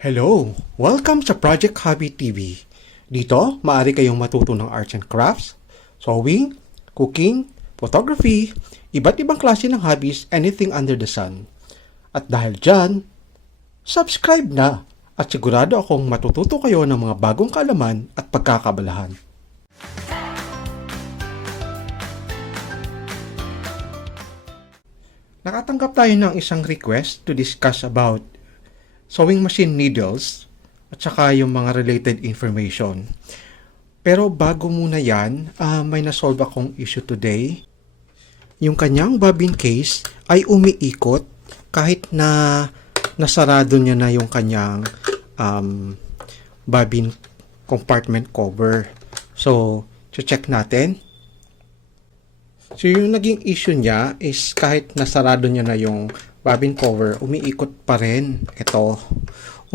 Hello! Welcome sa Project Hobby TV. Dito, maaari kayong matuto ng arts and crafts, sewing, cooking, photography, iba't ibang klase ng hobbies, anything under the sun. At dahil dyan, subscribe na at sigurado akong matututo kayo ng mga bagong kaalaman at pagkakabalahan. Nakatanggap tayo ng isang request to discuss about sewing machine needles at saka yung mga related information. Pero bago muna yan, may nasolve akong issue today. Yung kanyang bobbin case ay umiikot kahit na nasarado niya na yung kanyang bobbin compartment cover. So, check natin. So, yung naging issue niya is kahit nasarado niya na yung bobbin cover, umiikot pa rin ito.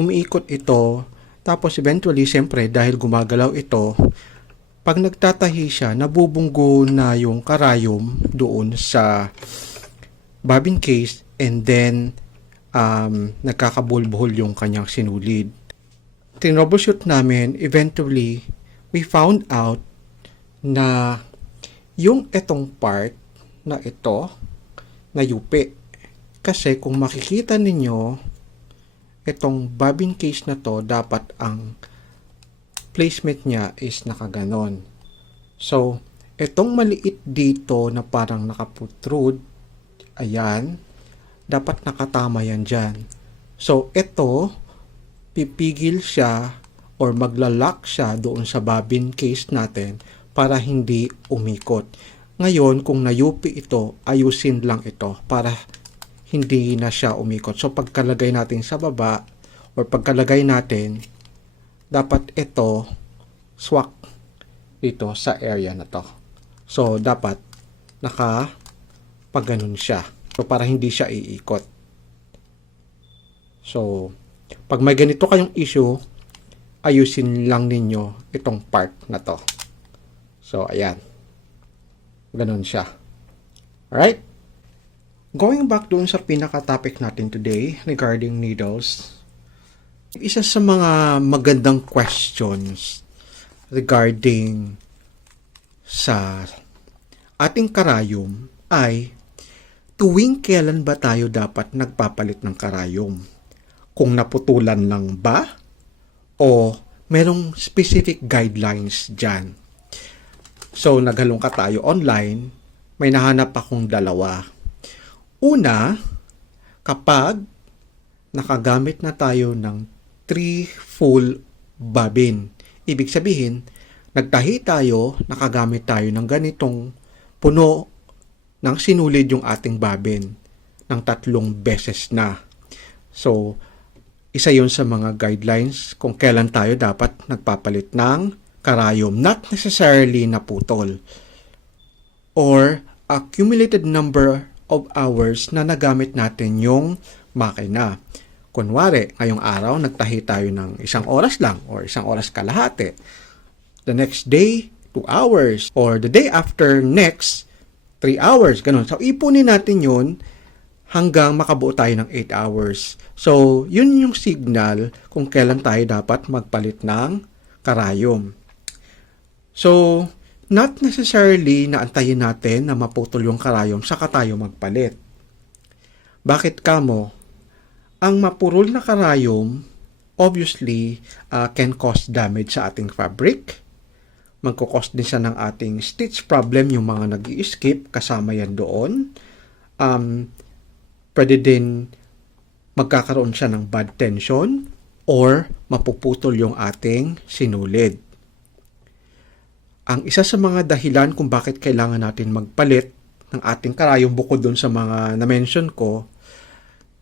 Umiikot ito. Tapos eventually, siyempre, dahil gumagalaw ito, pag nagtatahi siya, nabubunggo na yung karayom doon sa bobbin case and then nagkakabulbuhol yung kanyang sinulid. Tinroubleshoot namin, eventually, we found out na yung itong part na ito, na yupi. Kasi kung makikita ninyo, itong bobbin case na to, dapat ang placement niya is nakaganon. So, itong maliit dito na parang nakaprotrude, ayan, dapat nakatama yan dyan. So, ito, pipigil siya or maglalock siya doon sa bobbin case natin para hindi umikot. Ngayon, kung nayupi ito, ayusin lang ito para hindi na siya umikot. So, pagkalagay natin sa baba or pagkalagay natin, dapat ito swak dito sa area na to. So, dapat nakapaganon siya. So, para hindi siya iikot. So, pag may ganito kayong issue, ayusin lang ninyo itong part na to. So, ayan. Ganon siya. Alright? Going back doon sa pinaka-topic natin today regarding needles, isa sa mga magandang questions regarding sa ating karayom ay tuwing kailan ba tayo dapat nagpapalit ng karayom? Kung naputulan lang ba? O merong specific guidelines dyan? So, naghalongka tayo online, may nahanap akong dalawa. Una, kapag nakagamit na tayo ng 3 full bobbin. Ibig sabihin, nagtahi tayo, nakagamit tayo ng ganitong puno ng sinulid yung ating bobbin ng 3 beses na. So, isa yun sa mga guidelines kung kailan tayo dapat nagpapalit ng karayom. Not necessarily naputol. Or accumulated number of hours na nagamit natin yung makina. Kunwari, ngayong araw, nagtahi tayo ng 1 oras lang or 1 oras kalahati. The next day, 2 hours. Or the day after next, 3 hours. Ganun. So, ipunin natin yun hanggang makabuo tayo ng 8 hours. So, yun yung signal kung kailan tayo dapat magpalit ng karayom. So, not necessarily na antayin natin na maputol yung karayom saka tayo magpalit. Bakit kamo? Ang mapurol na karayom obviously can cause damage sa ating fabric. Magkukos din siya ng ating stitch problem, yung mga nag-i-skip, kasama yan doon. Pwede din magkakaroon siya ng bad tension or mapuputol yung ating sinulid. Ang isa sa mga dahilan kung bakit kailangan natin magpalit ng ating karayom bukod doon sa mga na-mention ko,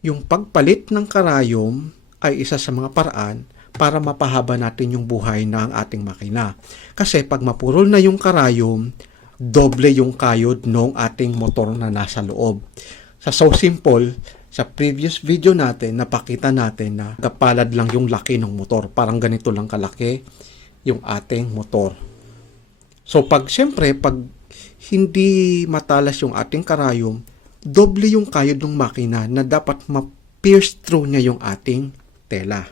yung pagpalit ng karayom ay isa sa mga paraan para mapahaba natin yung buhay ng ating makina. Kasi pag mapurol na yung karayom, doble yung kayod ng ating motor na nasa loob. So simple, sa previous video natin, napakita natin na kapalad lang yung laki ng motor. Parang ganito lang kalaki yung ating motor. So, siyempre, pag hindi matalas yung ating karayom, doble yung kayod ng makina na dapat ma-pierce through niya yung ating tela.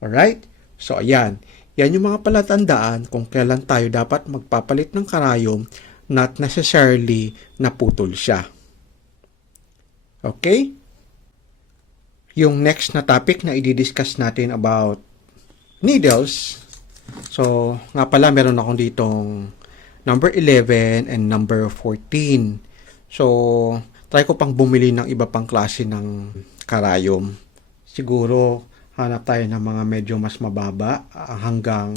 Alright? So, ayan. Yan yung mga palatandaan kung kailan tayo dapat magpapalit ng karayom, not necessarily naputol siya. Okay? Yung next na topic na i-discuss natin about needles. So, nga pala, meron akong ditong number 11 and number 14. So, try ko pang bumili ng iba pang klase ng karayom. Siguro, hanap tayo ng mga medyo mas mababa hanggang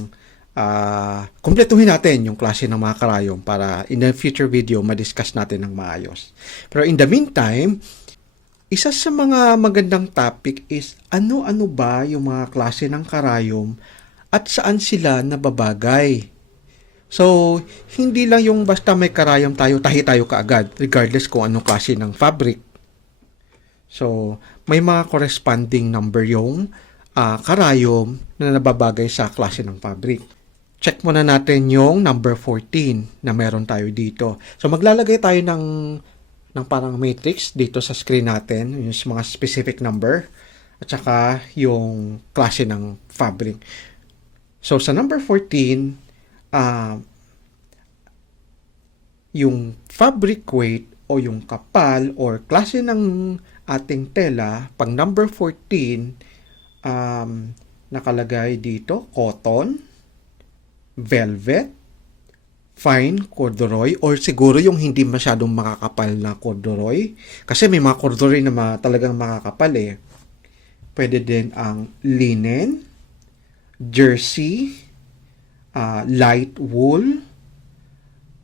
kumpletuhin natin yung klase ng mga karayom para in the future video, ma-discuss natin ng maayos. Pero in the meantime, isa sa mga magandang topic is ano-ano ba yung mga klase ng karayom at saan sila nababagay. So, hindi lang yung basta may karayom tayo, tahi tayo kaagad, regardless kung anong klase ng fabric. So, may mga corresponding number yung karayom na nababagay sa klase ng fabric. Check muna natin yung number 14 na meron tayo dito. So, maglalagay tayo ng parang matrix dito sa screen natin, yung mga specific number, at saka yung klase ng fabric. So, sa number 14, yung fabric weight o yung kapal or klase ng ating tela, pag number 14, nakalagay dito, cotton, velvet, fine corduroy, or siguro yung hindi masyadong makakapal na corduroy. Kasi may mga corduroy na talagang makakapal eh. Pwede din ang linen, jersey, light wool,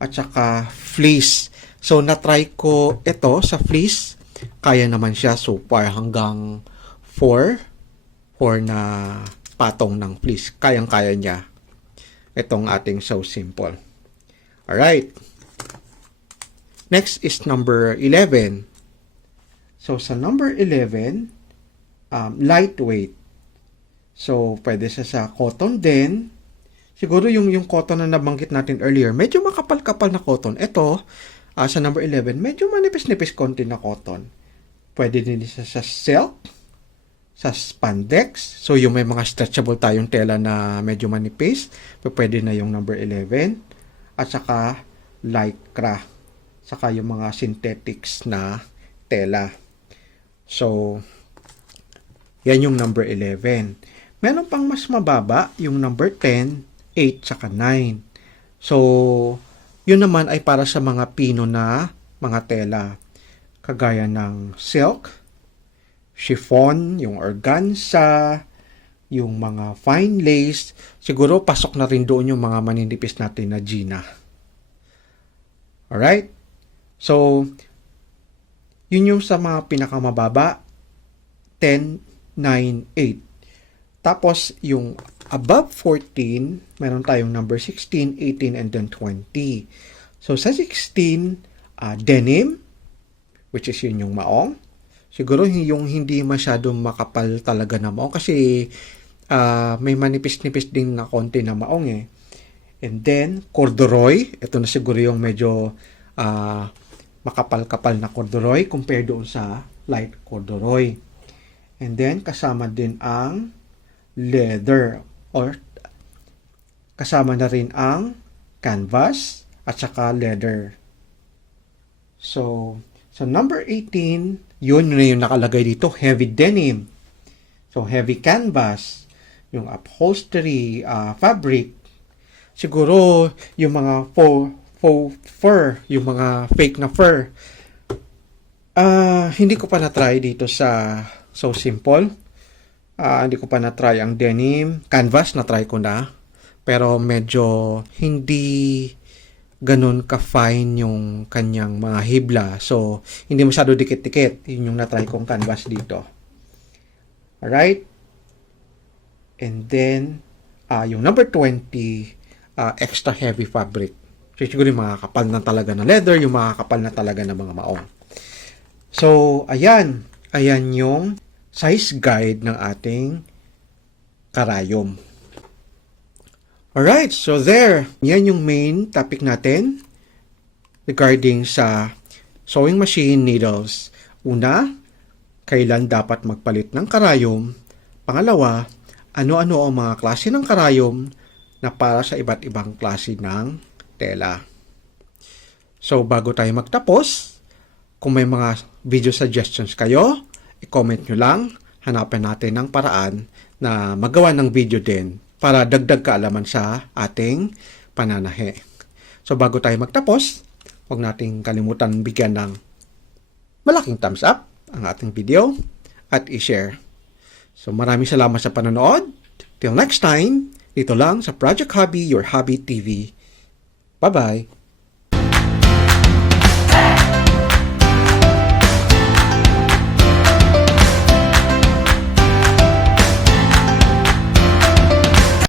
at saka fleece. So, na-try ko ito sa fleece. Kaya naman siya super hanggang 4 na patong ng fleece. Kayang-kaya niya itong ating So Simple. Alright. Next is number 11. So, sa number 11, lightweight. So, pwede sa cotton din. Siguro yung cotton na nabanggit natin earlier, medyo makapal-kapal na cotton. Ito, sa number 11, medyo manipis-nipis konti na cotton. Pwede din sa silk, sa spandex. So, yung may mga stretchable tayong tela na medyo manipis, pwede na yung number 11. At saka, lycra. Saka yung mga synthetics na tela. So, yan yung number 11. Meron pang mas mababa, yung number 10, 8, saka 9. So, yun naman ay para sa mga pino na mga tela. Kagaya ng silk, chiffon, yung organza, yung mga fine lace. Siguro, pasok na rin doon yung mga maninipis natin na Gina. Alright? So, yun yung sa mga pinakamababa, 10, 9, 8. Tapos, yung above 14, meron tayong number 16, 18, and then 20. So, sa 16, denim, which is yun yung maong. Siguro yung hindi masyadong makapal talaga na maong kasi may manipis-nipis din na konti na maong eh. And then, corduroy. Ito na siguro yung medyo makapal-kapal na corduroy compared doon sa light corduroy. And then, kasama din ang leather or kasama na rin ang canvas at saka leather. So, sa number 18, yun na yung nakalagay dito, heavy denim. So, heavy canvas, yung upholstery fabric. Siguro, yung mga faux fur, yung mga fake na fur. Hindi ko pa na-try dito sa So Simple. Hindi ko pa na-try ang denim. Canvas, na-try ko na. Pero medyo hindi ganun ka-fine yung kanyang mga hibla. So, hindi masyado dikit-dikit. Yun yung na-try kong canvas dito. Alright? And then, yung number 20, extra heavy fabric. So, siguro yung mga kapal na talaga na leather, yung mga kapal na talaga na mga maong. So, ayan. Ayan yung size guide ng ating karayom. Alright, so there. Yan yung main topic natin regarding sa sewing machine needles. Una, kailan dapat magpalit ng karayom. Pangalawa, ano-ano ang mga klase ng karayom na para sa iba't ibang klase ng tela. So, bago tayo magtapos, kung may mga video suggestions kayo, i-comment nyo lang. Hanapin natin ng paraan na magawa ng video din para dagdag kaalaman sa ating pananahe. So, bago tayo magtapos, huwag nating kalimutan bigyan ng malaking thumbs up ang ating video at i-share. So, maraming salamat sa panonood. Till next time, dito lang sa Project Hobby, Your Hobby TV. Bye-bye!